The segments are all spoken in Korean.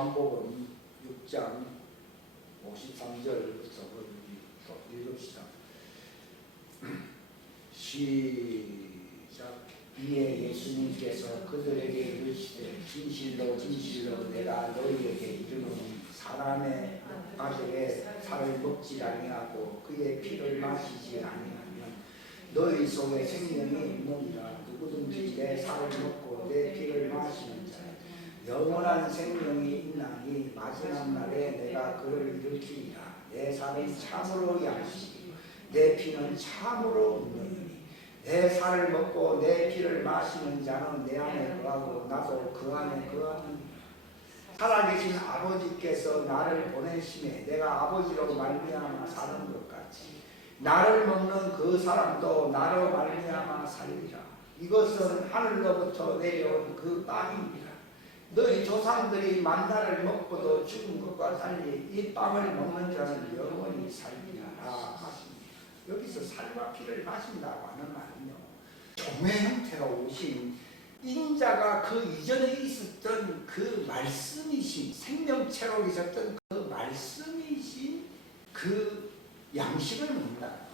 요한복음 6장 53절부터 읽읍시다. 시작. 이에 예수님께서 그들에게 이르시되 진실로 진실로 내가 너희에게 이르노니 사람의 아들의 살을 먹지 아니하고 그의 피를 마시지 아니하면 너희 속에 생명이 있느니라. 누구든지 내 살을 먹고 내 피를 마시는 자는 영원한 생명이 있나니 마지막 날에 내가 그를 일으키리라. 내 살은 참으로 양식이요 내 피는 참으로 운명이니 내 살을 먹고 내 피를 마시는 자는 내 안에 거하고 나도 그 안에 거하느니라. 살아계신 아버지께서 나를 보내심에 내가 아버지로 말미암아 사는 것 같이 나를 먹는 그 사람도 나로 말미암아 살리라. 이것은 하늘로부터 내려온 그 빵입니다. 너희 조상들이 만나를 먹고도 죽은 것과 달리 이 빵을 먹는 자는 영원히 살리라 하십니다. 여기서 살과 피를 마신다고 하는 말은요, 종의 형태로 오신 인자가 그 이전에 있었던 그 말씀이신, 생명체로 있었던 그 말씀이신 그 양식을 먹는다는 거예요.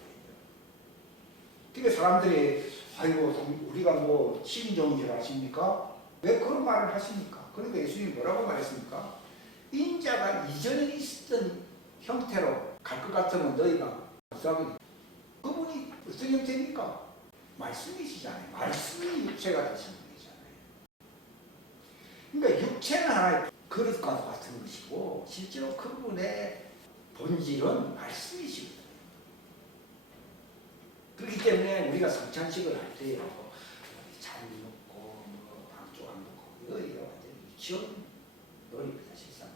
그러니까 사람들이 아이고 우리가 뭐 신종질 하십니까? 왜 그런 말을 하십니까? 그러니까 예수님이 뭐라고 말했습니까? 인자가 이전에 있었던 형태로 갈 것 같으면 너희가 어떻게 그분이 어떤 형태입니까? 말씀이시잖아요. 말씀이 육체가 되신 분이잖아요. 그러니까 육체는 하나의 그릇과 같은 것이고 실제로 그분의 본질은 말씀이시거든요. 그렇기 때문에 우리가 성찬식을 할 때요, 잘 먹고 방쪽 안 먹고 이거 완전히 유치원 놀이입니다. 실상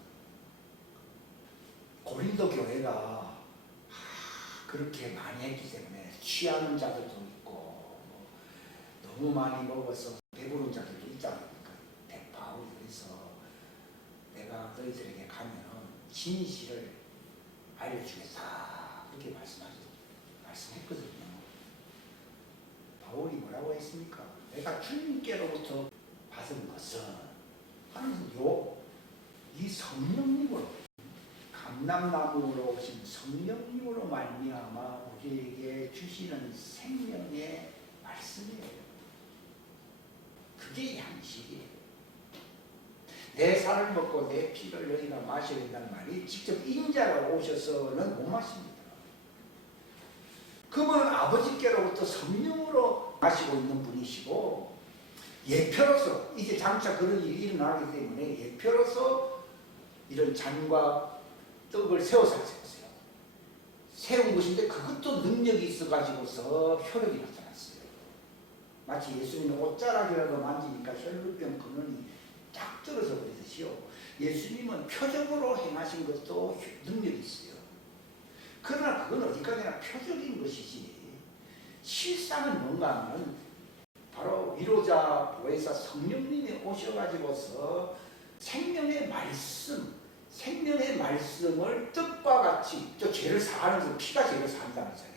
고린도 교회가 그렇게 많이 했기 때문에 취하는 자들도 있고 너무 많이 먹어서 배부른 자들도 있지 않습니까? 바울이 그래서 내가 너희들에게 가면은 진실을 알려주겠다 그렇게 말씀했거든요. 바울이 뭐라고 했습니까? 내가 주님께로부터 받은 것은 하는 이 성령님으로, 감람나무로 오신 성령님으로 말미암아 우리에게 주시는 생명의 말씀이에요. 그게 양식이에요. 내 살을 먹고 내 피를 너희가 마셔야 된다는 말이 직접 인자가 오셔서는 못 마십니다. 그분은 아버지께로부터 성령으로 마시고 있는 분이시고 예표로서 이제 장차 그런 일이 일어나기 때문에 예표로서 이런 잔과 떡을 세워서 세운 것인데 그것도 능력이 있어가지고서 효력이 나타났어요. 마치 예수님이 옷자락이라도 만지니까 혈루병 근원이 딱 떨어져 버리듯이요. 예수님은 표적으로 행하신 것도 능력이 있어요. 그러나 그건 어디까지나 표적인 것이지 실상은 뭔가 하면 바로 위로자 보혜사 성령님이 오셔가지고서 생명의 말씀을 뜻과 같이 저 죄를 사하는 피가 죄를 사한다는 거잖아요.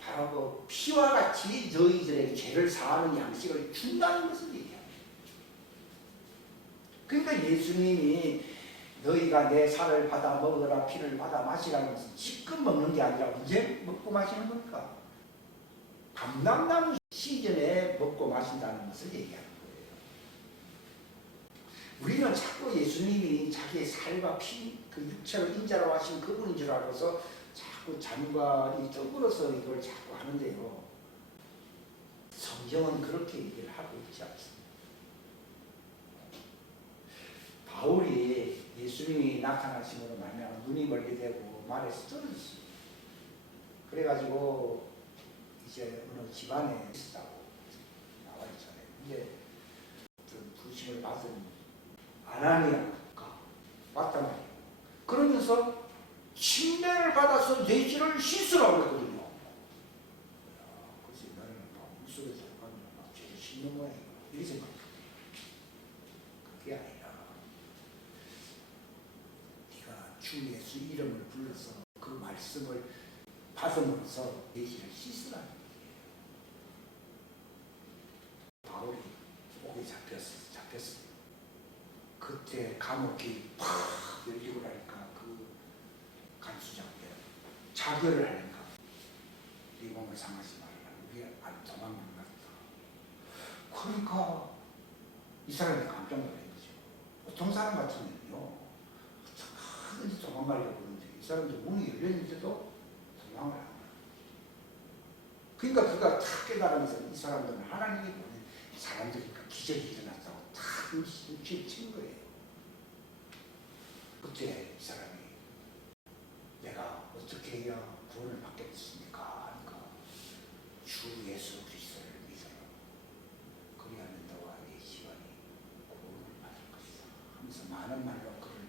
바로 그 피와 같이 너희들에게 죄를 사하는 양식을 준다는 것을 얘기합니다. 그러니까 예수님이 너희가 내 살을 받아 먹으라 피를 받아 마시라는 것은 지금 먹는 게 아니라 언제 먹고 마시는 겁니까? 감람나무 시즌에 먹고 마신다는 것을 얘기하는 거예요. 우리는 자꾸 예수님이 자기의 살과 피, 그 육체로 인자로 하신 그분인 줄 알아서 자꾸 잔과 이 떡으로서 이걸 자꾸 하는데요. 성경은 그렇게 얘기를 하고 있지 않습니다. 바울이 예수님이 나타나심으로 말미암아 눈이 멀게 되고 말에서 떨어졌습니다. 그래가지고 이제 어느 집안에 있었다고 나와 있잖아요. 근데 부르심을 받은 아나니아가 왔단 말이에요. 그러면서 침례를 받아서 내지를 씻으라고 했거든요. 그래서 나는 물속에서 죄를 씻는 모양이고 이렇게 생각합니다. 그게 아니라 네가 주 예수 이름을 불러서 그 말씀을 받음으로써 내지를 씻으라는 거예요. 바울이 목에 잡혔어요. 그때 감옥이 팍 열리고 나니까 그 간수장이 자결을 하니까 네 몸을 상하지 말라. 우리 안 도망간 것 같다. 그러니까 이 사람이 깜짝 놀란 거죠. 보통 사람 같으면요, 어떻게든지 도망가려고 그러는데 이 사람도 문이 열렸는데도 도망을 안 해요. 그러니까 그가 탁 깨달으면서 이 사람들은 하나님이 보낸 사람들이니까 기적이 일어났다고 탁 눈치를 친 거예요. 그때 이 사람이 내가 어떻게 해야 구원을 받겠습니까? 하니까 주 예수 그리스도를 믿어요. 그리하면 너와 네 집안이 구원을 받을 것이다 하면서 많은 말로 그를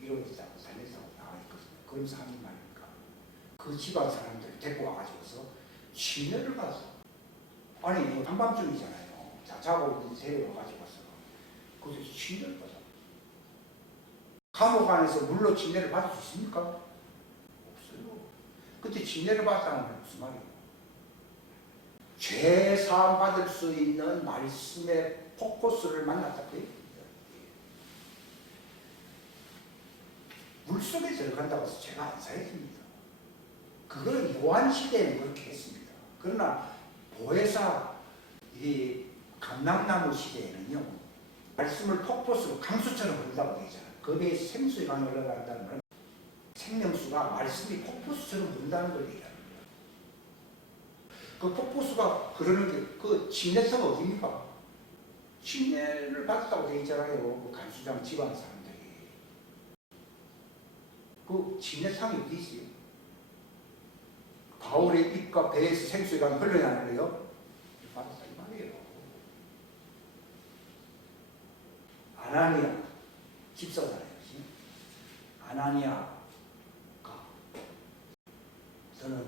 위로했다고 살렸다고 나와 있거든요. 그러면서 하는 말이니까 그 집안 사람들을 데리고 와가지고서 침례를 받았어. 아니 한밤중이잖아요. 자, 자고 데려와가지고 왔어. 거기서 침례를 받아. 감옥 안에서 물로 침례를 받을 수 있습니까? 없어요. 그때 침례를 받았다는 건 무슨 말이에요? 죄 사함 받을 수 있는 말씀의 폭포수를 만났다고요. 물속에 들어간다고 해서 죄가 안 사해집니다. 그거는 요한 시대에는 그렇게 했습니다. 그러나 보혜사 이 감람나무 시대에는요, 말씀을 폭포수로 강수처럼 흐른다고 되어 있잖아요. 거기에 생수의 강이 흘러간다는 건 생명수가 말씀이 폭포수처럼 흐른다는 걸 얘기하는 거예요. 그 폭포수가 흐르는 게 그 침례터가 어디입니까? 침례를 받았다고 되어 있잖아요. 그 간수장 집안 사람들이. 그 침례탕이 어디 있어요? 바울의 입과 배에서 생수의 강이 흘러나는 거예요. 받았다 이 말이에요. 아나니아 집사잖아요. 아나니아가 너는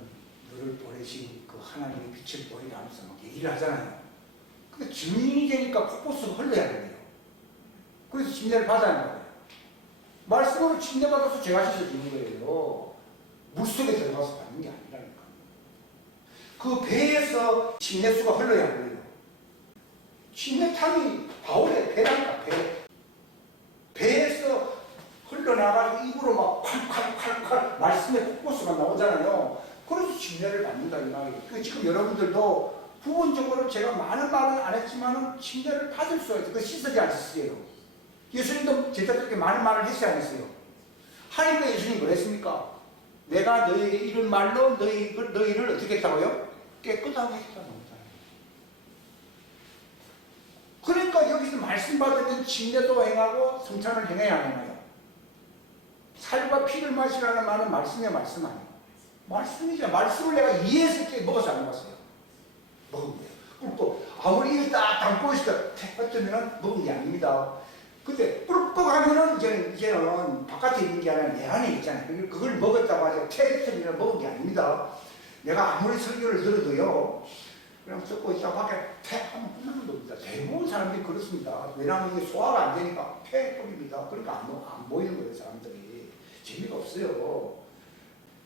너를 보내신 그 하나님의 빛을 보이라 하면서 막 얘기를 하잖아요. 근데 증인이 되니까 폭포수가 흘러야 돼요. 그래서 침례를 받아야 하는 거예요. 말씀으로 침례 받아서 죄가 씻어지는 거예요. 물속에 들어가서 받는 게 아니라니까. 그 배에서 침례수가 흘러야 하는 거예요. 침례탕이 바울의 배라니까, 배. 배에서 흘러나가고 입으로 막 콸콸콸콸 말씀의 폭포수가 나오잖아요. 그래서 침례를 받는다 이 말이에요. 그 지금 여러분들도 부분적으로 제가 많은 말은 안 했지만은 침례를 받을 수가 있어요. 그 씻어지 않으세요. 예수님도 제자들에게 많은 말을 했어요, 안 했어요? 하니까 예수님이 뭐 했습니까? 내가 너희에게 이런 말로 너희를 어떻게 했다고요? 깨끗하게 했다고. 그러니까 여기서 말씀 받으면 침례도 행하고 성찬을 행해야 하나요? 살과 피를 마시라는 말은 말씀이야, 말씀 아니에요? 말씀이죠. 말씀을 내가 이해해서 먹어서 안 먹었어요. 먹은 거예요. 꿀꺽. 아무리 입에 딱 담고 있을 때 어쩌면 먹은 게 아닙니다. 근데 꿀꺽 하면은 이제는 바깥에 있는 게 아니라 내 안에 있잖아요. 그걸 먹었다고 하죠. 캐릭터를 먹은 게 아닙니다. 내가 아무리 설교를 들어도요, 그냥 썩고 있다가 밖에 폐 하면 끝나는 겁니다. 대부분 사람들이 그렇습니다. 왜냐하면 이게 소화가 안 되니까 폐뿐입니다. 그러니까 안 보이는 거예요, 사람들이. 재미가 없어요.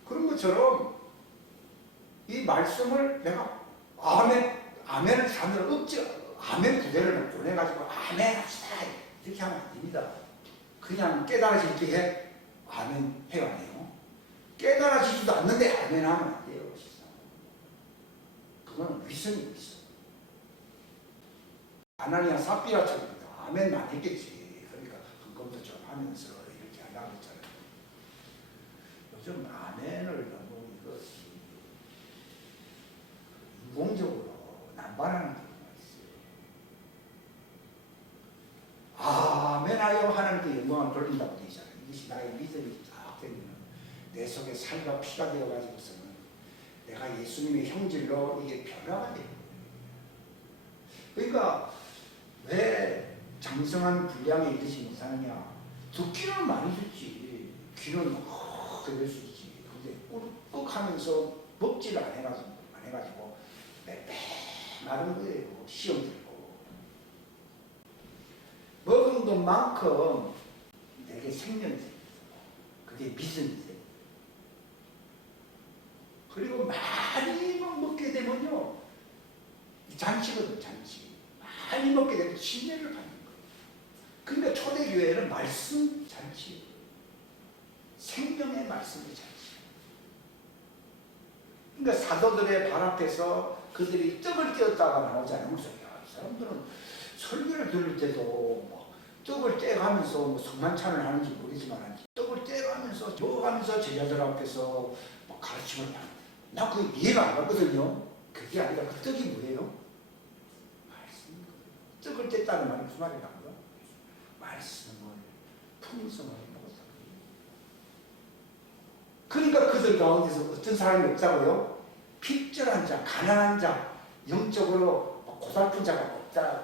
그런 것처럼 이 말씀을 내가 아멘을 자면을 아멘 부대를 보내가지고 아멘 합시다 이렇게 하면 안 됩니다. 그냥 깨달아질 때 아멘 해요, 안 해요? 깨달아지지도 않는데 아멘 하면 안 돼요. 그건 위선이 있어. 아나니아 삽비라처럼입니다. 아멘 안 했겠지. 그러니까 헌금도 좀 하면서 이렇게 하려고 했잖아요. 요즘 아멘을 너무 이것이 인공적으로 남발하는 경우가 있어요. 아멘하여 하나님께 영광을 돌린다고 되어 있잖아요. 이것이 나의 믿음이 딱 되면 내 속에 살과 피가 되어가지고서는 내가 예수님의 형질로 이게 변화가 돼요. 그러니까 왜 장성한 분량에 이르지 못하느냐? 듣기는 많이 듣지. 귀는 들을 수 있지. 근데 꿀꺽 하면서 먹지를 안 해가지고 마른 거예요. 시험 들고. 먹은 것만큼 내게 생명이 돼요. 그게 믿음이 돼요. 그리고 많이 먹게 되면요, 잔치거든, 잔치. 많이 먹게 되면 침례를 받는 거예요. 그러니까 초대교회는 말씀 잔치, 생명의 말씀의 잔치. 그러니까 사도들의 발 앞에서 그들이 떡을 떼었다가 나오잖아요. 그래서 야, 이 사람들은 설교를 들을 때도 뭐 떡을 떼가면서 뭐 성만찬을 하는지 모르겠지만 떡을 떼가면서 먹어가면서 제자들 앞에서 막 가르침을 하는데 나 그게 이해가 안 가거든요. 그게 아니라 그 떡이 뭐예요? 말씀. 떡을 뗐다는 말이 무슨 말이라고요? 말씀을 풍성하게 먹었다. 그러니까 그들 가운데서 어떤 사람이 없다고요? 핍절한 자, 가난한 자, 영적으로 고달픈 자가 없다.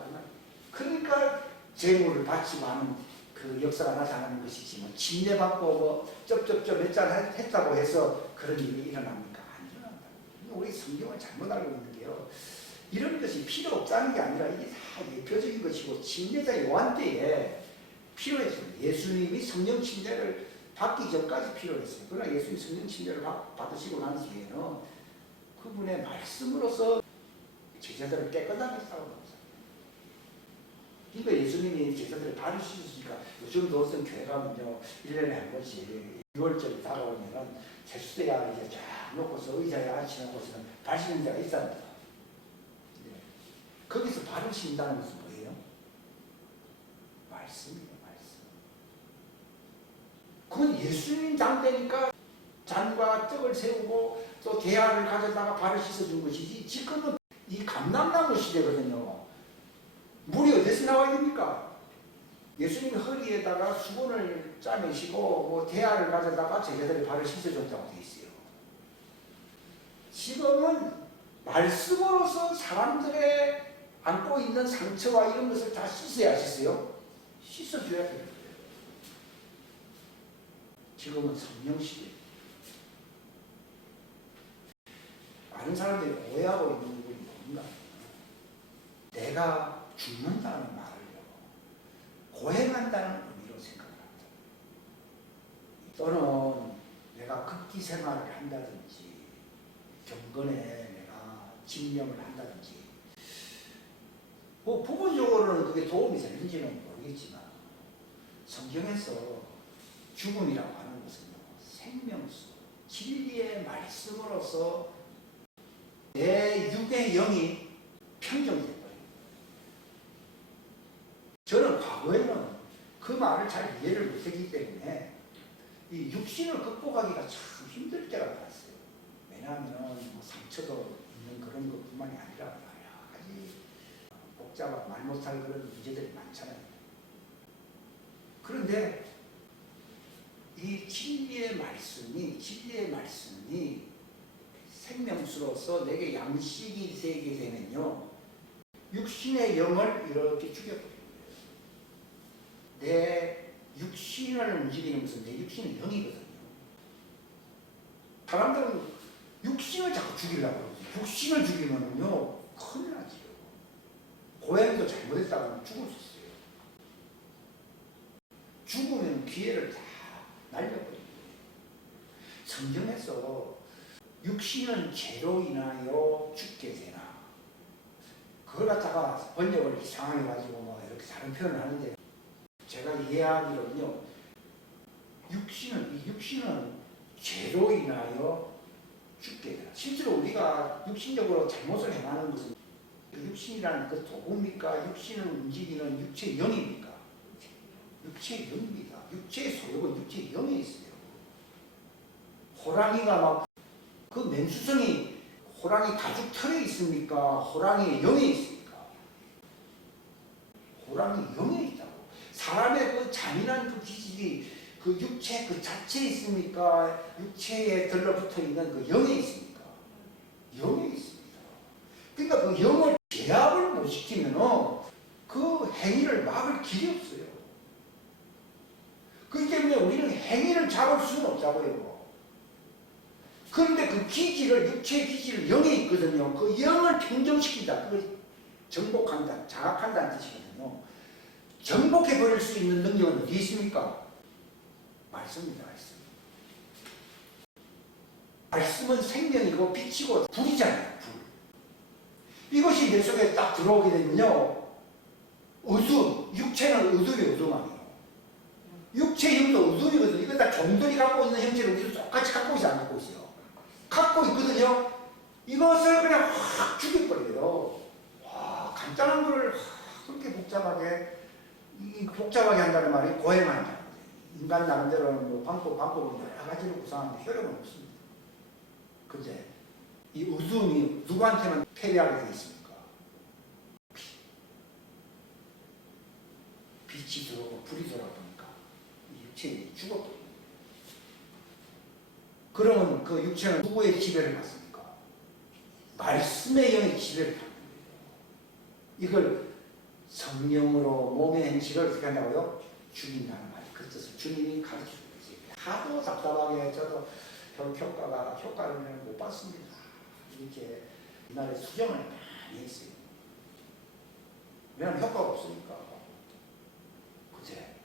그러니까 재물을 바치고 하는 그 역사가 나타나는 것이지, 뭐 침례받고 뭐 쩝쩝쩝 몇 잔 했다고 해서 그런 일이 일어납니까? 안 일어난다. 우리 성경을 잘못 알고 있는 게요. 이런 것이 필요 없다는 게 아니라 이게 다 예표적인 것이고, 침례자 요한 때에 필요했어요. 예수님이 성령 침례를 받기 전까지 필요했어요. 그러나 예수님 성령 침례를 받으시고 난 뒤에는 그분의 말씀으로서 제자들을 깨끗하게 했다고 합니다. 그러니까 예수님이 제자들을 발을 씻으시니까 요즘도 어떤 교회가면요 1년에 한 번씩 6월절이 다가오면은 세수대야 이제 쫙 놓고서 의자에 앉히는 발 씻는 데가 있답니다. 네. 거기서 발을 씻는다는 것은 뭐예요? 말씀이에요. 말씀. 그건 예수님 장대니까 잔과 떡을 세우고 또 대야를 가져다가 발을 씻어준 것이지, 지금은 이 감람나무 시대거든요. 물이 어디서 나와야 됩니까? 예수님이 허리에다가 수건을 짜매시고 뭐 대야를 가져다가 제자들의 발을 씻어줬다고 되어 있어요. 지금은 말씀으로서 사람들의 안고 있는 상처와 이런 것을 다 씻어야 씻어요. 씻어줘야 돼요. 지금은 성령 시대. 많은 사람들이 오해하고 있는 부분이 뭔가, 내가 죽는다는 말을요 고행한다는 의미로 생각을 합니다. 또는 내가 극기 생활을 한다든지 경건에 내가 집념을 한다든지, 뭐 부분적으로는 그게 도움이 되는지는 모르겠지만, 성경에서 죽음이라고 하는 것은요 생명수, 진리의 말씀으로서 내 육의 영이 평정돼요. 저는 과거에는 그 말을 잘 이해를 못했기 때문에 이 육신을 극복하기가 참 힘들 때가 많았어요. 왜냐하면 뭐 상처도 있는 그런 것뿐만이 아니라 여러 가지 복잡한 말 못할 그런 문제들이 많잖아요. 그런데 이 진리의 말씀이 생명수로서 내게 양식이 되게 되면요 육신의 영을 이렇게 죽여버려요. 내 육신을 움직이는 것은 내 육신은 영이거든요. 사람들은 육신을 자꾸 죽이려고 그러지. 육신을 죽이면은요 큰일 나지요. 고양이도 잘못했다고 하면 죽을 수 있어요. 죽으면 기회를 다 날려버립니다. 성경에서 육신은 죄로 인하여 죽게 되나, 그걸 갖다가 번역을 이상하게 가지고 뭐 이렇게 다른 표현을 하는데, 제가 이해하기로는요 육신은 죄로 인하여 죽게 되나. 실제로 우리가 육신적으로 잘못을 행하는 것은 육신이라는 그 도구입니까? 육신을 움직이는 육체의 영입니까? 육체의 영입니다. 육체의 소욕은 육체의 영에 있어요. 호랑이가 막 그 맹수성이 호랑이 가죽 털에 있습니까? 호랑이의 영에 있습니까? 호랑이 영에 있다고. 사람의 그 잔인한 그 기질이 그 육체 그 자체에 있습니까? 육체에 들러붙어 있는 그 영에 있습니까? 영에 있습니다. 그러니까 그 영을 제압을 못 시키면 그 행위를 막을 길이 없어요. 그렇기 때문에 우리는 행위를 잡을 수는 없다고요. 그런데 그 기질을, 육체의 기질을 영에 있거든요. 그 영을 평정시키다. 그 정복한다, 장악한다는 뜻이거든요. 정복해버릴 수 있는 능력은 어디 있습니까? 말씀입니다. 말씀은 생명이고 빛이고 불이잖아요. 불. 이것이 내 속에 딱 들어오게 되면요 어둠, 육체는 어둠이 어둠 아니에요. 육체 힘도 어둠이거든요. 이거 다 종들이 갖고 있는 형체를 우리도 똑같이 갖고 있지 안 갖고 있어요. 갖고 있거든요. 이것을 그냥 확 죽여버려요. 와, 간단한 걸 그렇게 복잡하게 한다는 말이 고행한다. 인간 나름대로는 뭐 방법은 여러 가지로 구상하는데 효력은 없습니다. 근데 이 어둠이 누구한테만 패배하게 되어 있습니까? 빛이 들어오고 불이 들어오니까 육체는 죽어버립니다. 그러면 그 육체는 누구의 지배를 받습니까? 말씀의 영의 지배를 받는 거예요. 이걸 성령으로 몸의 행실을 어떻게 한다고요? 죽인다는 말이에요. 그 뜻을 주님이 가르치는 거지. 하도 답답하게 저도 별 효과를 못 봤습니다. 이렇게 옛날에 수정을 많이 했어요. 왜냐하면 효과가 없으니까. 그제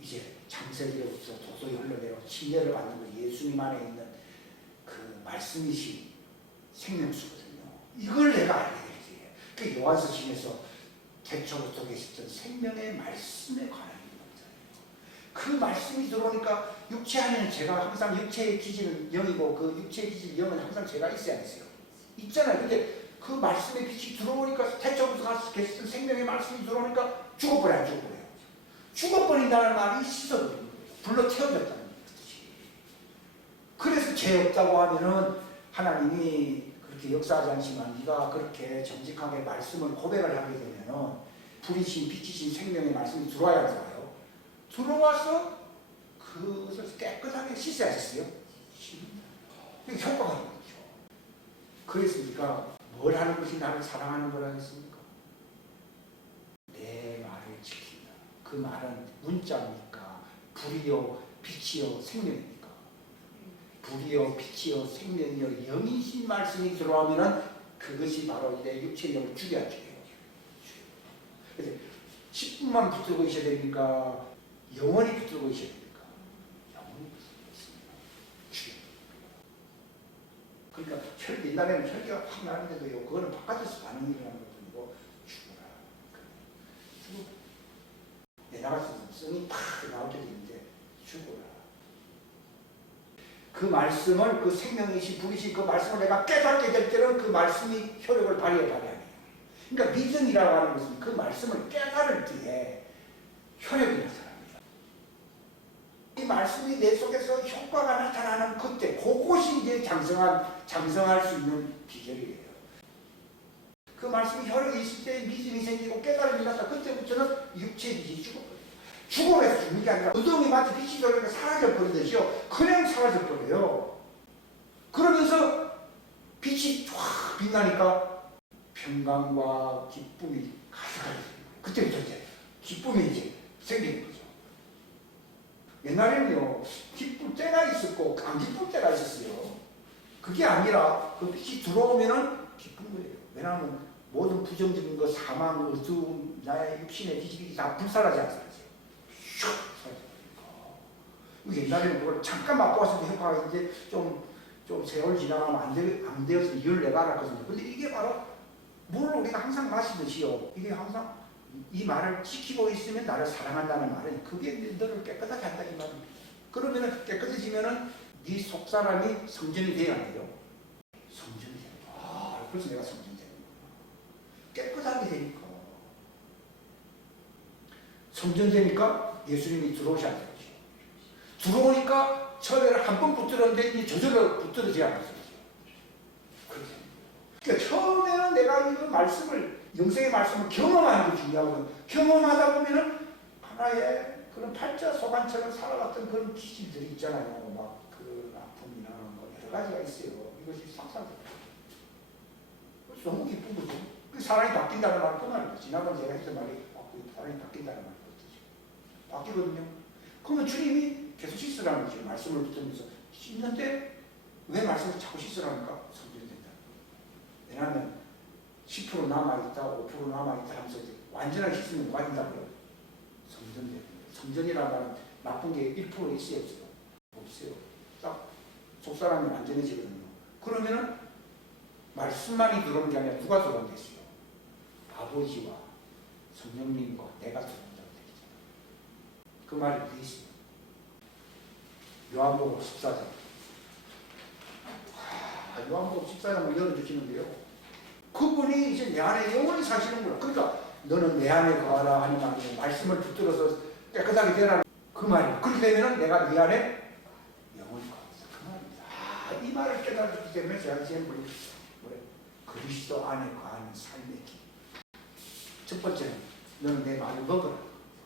이제 창세기로부터 도소히 흘러내려 침례를 받는 거 예수님 안에 있는 그 말씀이신 생명수거든요. 이걸 내가 알게 되지. 그 요한서 중에서 태초부터 계셨던 생명의 말씀에 관한 거잖아요. 그 말씀이 들어오니까 육체 안에는 제가 항상 육체의 기질은 영이고 그 육체의 기질 영은 항상 제가 있어야 했어요. 있잖아요. 근데 그 말씀의 빛이 들어오니까 태초부터 계셨던 생명의 말씀이 들어오니까 죽어버려요. 죽어버린다는 말이 씻어버리는 거예요. 불로 태워졌다는 뜻이. 그래서 죄 없다고 하면은 하나님이 그렇게 역사하지 않지만 네가 그렇게 정직하게 말씀을 고백을 하게 되면은 불이신 빛이신 생명의 말씀이 들어와야 들어와요. 들어와서 그것을 깨끗하게 씻어야 했어요. 이게 효과가 있는 거죠. 그래서 우리가 뭘 하는 것이 나를 사랑하는 거라겠습니까? 내 말을 지킨다. 그 말은 문자입니까? 불이요 빛이요 생명입니까? 불이요 빛이요 생명이요 영이신 말씀이 들어오면은 그것이 바로 내 육체의 영을 죽여줘요. 그래서 10분만 붙들고 있어야 됩니까? 영원히 붙들고 있어야 됩니까? 영원히 붙들고 있습니다. 그러니까 옛날에는 혈기가 확 나는데도요. 그거는 바깥에서 반응이 일어나는 것뿐이고 죽어라. 내 나가서 성이 팍 나올 때도 있는데 죽어라. 그 말씀을 그 생명이신 불이신 그 말씀을 내가 깨닫게 될 때는 그 말씀이 효력을 발휘하네요. 그러니까 믿음이라고 하는 것은 그 말씀을 깨달을 때에 효력이 나타납니다. 이 말씀이 내 속에서 효과가 나타나는 그때 그것이 이제 장성할 수 있는 비결이에요. 그 말씀이 효력이 있을 때 믿음이 생기고 깨달음이 나타 그때부터는 육체의 빛이 죽어버려요. 죽어서 죽는 게 아니라 어둠이 마치 빛이 들어오니까 사라져버리듯이요. 그냥 사라져버려요. 그러면서 빛이 쫙 빛나니까 평강과 기쁨이 가득하게 됩니다. 그때부터 이제 기쁨이 이제 생기는 거죠. 옛날에는요, 기쁠 때가 있었고 안 기쁠 때가 있었어요. 그게 아니라 그 빛이 들어오면은 기쁜 거예요. 왜냐하면 모든 부정적인 것, 사망, 어두움, 나의 육신의 기질이 다 불사라지 않아요. 옛날에는 그걸 잠깐 맛보았을 때 효과가 이제 좀 세월 지나가면 안 되어서 열을 내가 알았거든요. 근데 이게 바로 물을 우리가 항상 마시듯이요. 이게 항상 이 말을 지키고 있으면 나를 사랑한다는 말은 그게 너를 깨끗하게 한다 이 말입니다. 그러면은 깨끗해지면은 네 속사람이 성전이 돼야 돼요. 성전이 돼요. 아, 그래서 내가 성전 되는 거야. 깨끗하게 되니까. 성전 되니까 예수님이 들어오셔야 되죠. 들어오니까 처음에는 한 번 붙들었는데 이제 저절로 붙들어지지 않았어요. 그러니까 처음에는 내가 이 말씀을 영생의 말씀을 경험하는 게 중요하거든요. 경험하다 보면은 하나의 그런 팔자 소관처럼 살아갔던 그런 기질들이 있잖아요. 막 그 아픔이나 뭐 여러 가지가 있어요. 이것이 상상돼요. 그래서 너무 기쁜 거죠. 그 사람이 바뀐다는 말은 그 말이죠. 지난번 제가 했던 말이 사람이 바뀐다는 말이 어떠죠? 바뀌거든요. 그러면 주님이 계속 씻으라는 거죠. 말씀을 붙들면서 씻는데 왜 말씀을 자꾸 씻으라니까? 성전된다. 왜냐하면 10% 남아있다, 5% 남아있다 하면서 완전하게 씻으면 뭐가 된다고요? 성전돼요. 성전이라는 말은 나쁜 게 1% 있어요, 없어요? 없어요. 딱 속사람이 완전해지거든요. 그러면은 말씀만이 들어오는 게 아니라 누가 들어오겠어요? 아버지와 성령님과 내가 들어온다고 되잖아. 그 말이 어디 있습니까? 요한복음 14장. 요한복음 14장을 열어주시는데요. 그분이 이제 내 안에 영원히 사시는구나. 그러니까 너는 내 안에 거하라 하는 말이고 말씀을 붙들어서 깨끗하게 되라. 그 말이에요. 그렇게 되면 내가 네 안에 영원히 거하겠다. 그 말입니다. 이 말을 깨달았기 때문에 제가 지금 그리스도 안에 거하는 삶의 길. 첫 번째는 너는 내 말을 먹어라.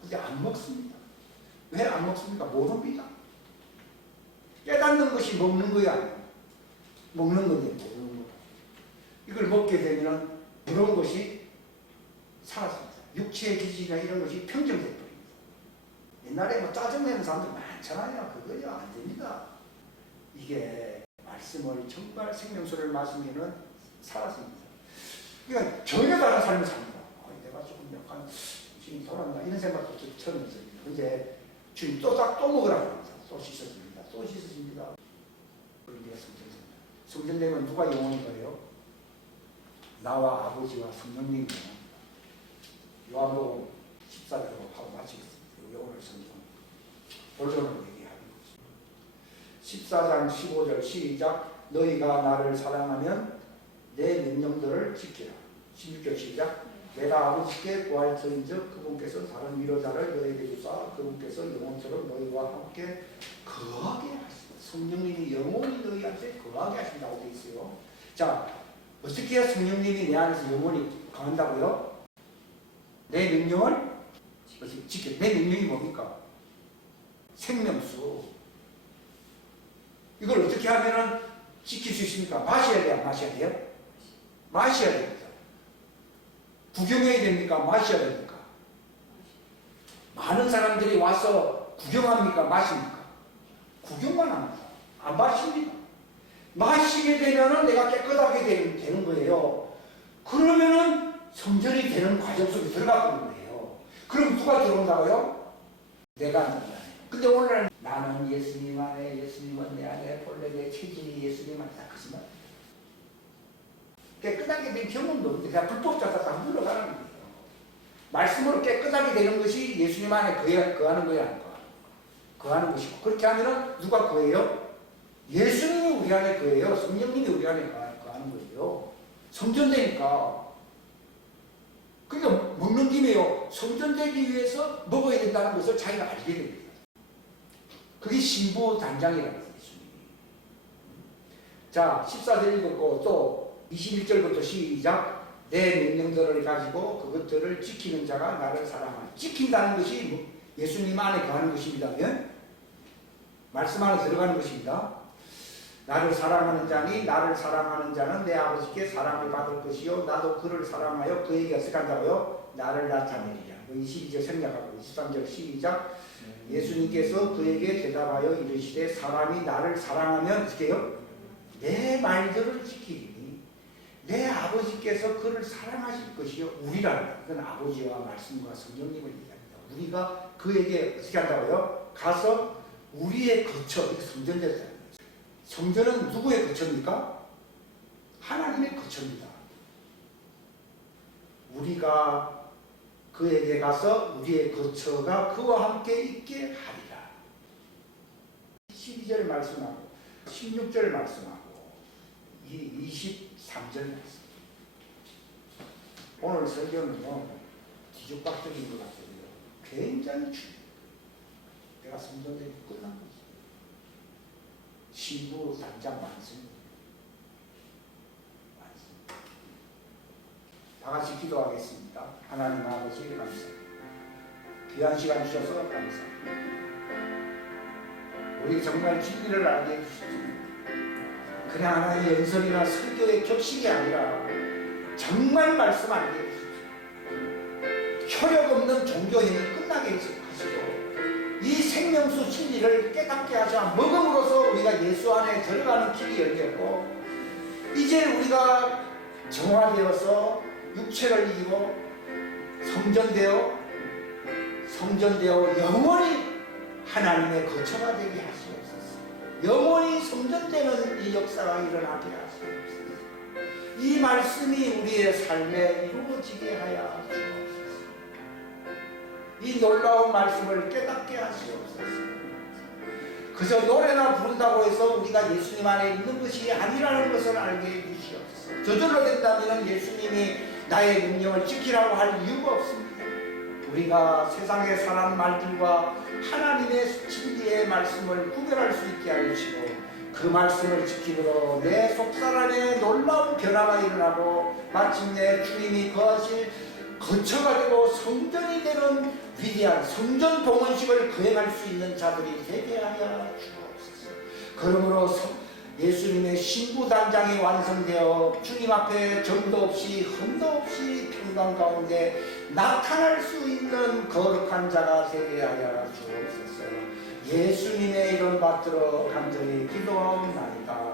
근데 안 먹습니다. 왜 안 먹습니까? 모릅니다. 깨닫는 것이 먹는 거야. 먹는 건데 모르는 거야. 이걸 먹게 되면 그런 것이 사라집니다. 육체의 기질이나 이런 것이 평정돼 버립니다. 옛날에 뭐 짜증내는 사람들 많잖아요. 그거요 안 됩니다. 이게 말씀을 정말 생명수를 마시면은 사라집니다. 그러니까 전혀 다른 삶을 삽니다. 내가 조금 약간 주님 돌았나 이런 생각도 처음 했습니다. 근데 주님 또 먹으라고 합니다. 또 씻어줍니다. 또 씻어줍니다. 그런데 성전되면 누가 영원히 거예요? 나와 아버지와 성령님이 요한복음 14절로 하고 마치겠습니다. 오늘 성경 본론을 얘기하는 것입니다. 14장 15절 시작. 너희가 나를 사랑하면 내 명령들을 지키라. 16절 시작. 내가 아버지께 구할 터인즉 그분께서 다른 위로자를 너희에게 주사 그분께서 영원토록 너희와 함께 거하게 하시고 성령님이 영원히 너희한테 거하게 하신다고 되어 있어요. 자, 어떻게 해야 성령님이 내 안에서 영원히 거한다고요? 내 명령을 지켜. 내 명령이 뭡니까? 생명수. 이걸 어떻게 하면은 지킬 수 있습니까? 마셔야 돼요? 마셔야 돼요? 마셔야 됩니다. 구경해야 됩니까? 마셔야 됩니까? 많은 사람들이 와서 구경합니까? 마십니까? 구경만 합니다. 안 마십니다. 마시게 되면은 내가 깨끗하게 되는 거예요. 그러면은 성전이 되는 과정 속에 들어가는 거예요. 그럼 누가 들어온다고요? 내가 들어가요. 근데 오늘 나는 예수님 안에, 예수님은 내 안에, 본래 내 체질이 예수님 안에 하지만 깨끗하게 된 경험도 없는데 그냥 불법자가 다 물러가는 거예요. 말씀으로 깨끗하게 되는 것이 예수님 안에 거하는 거야, 안 거하는 것이고. 그렇게 하면은 누가 거해요? 예수님이 우리 안에 거해요. 성령님이 우리 안에 거하는 거예요. 성전되니까. 그러니까 먹는 김에요. 성전되기 위해서 먹어야 된다는 것을 자기가 알게 됩니다. 그게 신부단장이라는 거예요. 예수님이. 자, 14절 읽었고 또 21절부터 시작. 내 명령들을 가지고 그것들을 지키는 자가 나를 사랑하는. 지킨다는 것이 예수님 안에 거하는 것입니다. 예? 말씀 안에 들어가는 것입니다. 나를 사랑하는 자니 나를 사랑하는 자는 내 아버지께 사랑을 받을 것이요 나도 그를 사랑하여 그에게 어떻게 한다고요? 나를 나타내리라. 22절 생략하고 23절 시작. 예수님께서 그에게 대답하여 이르시되 사람이 나를 사랑하면 어떻게 해요? 내 말들을 지키리니 내 아버지께서 그를 사랑하실 것이요. 우리라는 그건 아버지와 말씀과 성령님을 얘기합니다. 우리가 그에게 어떻게 한다고요? 가서 우리의 거처, 성전됐다. 성전은 누구의 거처입니까? 하나님의 거처입니다. 우리가 그에게 가서 우리의 거처가 그와 함께 있게 하리라. 12절 말씀하고 16절 말씀하고 23절 말씀. 오늘 설교는요 뒤죽박죽인 것 같아요. 굉장히 중요해요. 내가 성전되기 끝난 거지. 신부 단장 많습니다. 다 같이 기도하겠습니다. 하나님 아버지 감사합니다. 귀한 시간 주셔서 감사합니다. 우리 정말 진리를 알게 해주셨습니다. 그냥 하나의 연설이나 설교의 격식이 아니라 정말 말씀 알게 해주십시오. 혈역 없는 종교행위 끝나게 하시고 이 생명수 진리를 깨닫게 하자 먹음으로써 우리가 예수 안에 들어가는 길이 열렸고 이제 우리가 정화되어서 육체를 이기고 성전되어 영원히 하나님의 거처가 되게 하시옵소서. 영원히 성전되는 이 역사가 일어나게 하시옵소서. 이 말씀이 우리의 삶에 이루어지게 하여 주옵소서. 이 놀라운 말씀을 깨닫게 하시옵소서. 그저 노래나 부른다고 해서 우리가 예수님 안에 있는 것이 아니라는 것을 알게 해주시옵소서. 저절로 된다면 예수님이 나의 능력을 지키라고 할 이유가 없습니다. 우리가 세상의 사람 말들과 하나님의 진리의 말씀을 구별할 수 있게 하시고 그 말씀을 지킴으로 내 속사람에 놀라운 변화가 일어나고 마침내 주님이 거하실 거처가 되고 성전이 되는 위대한 성전 봉헌식을 거행할 수 있는 자들이 되게 하여 주옵소서. 그러므로 예수님의 신부단장이 완성되어 주님 앞에 점도 없이 흠도 없이 평강 가운데 나타날 수 있는 거룩한 자가 되게 하여 주옵소서. 예수님의 이름 받들어 간절히 기도하옵나이다.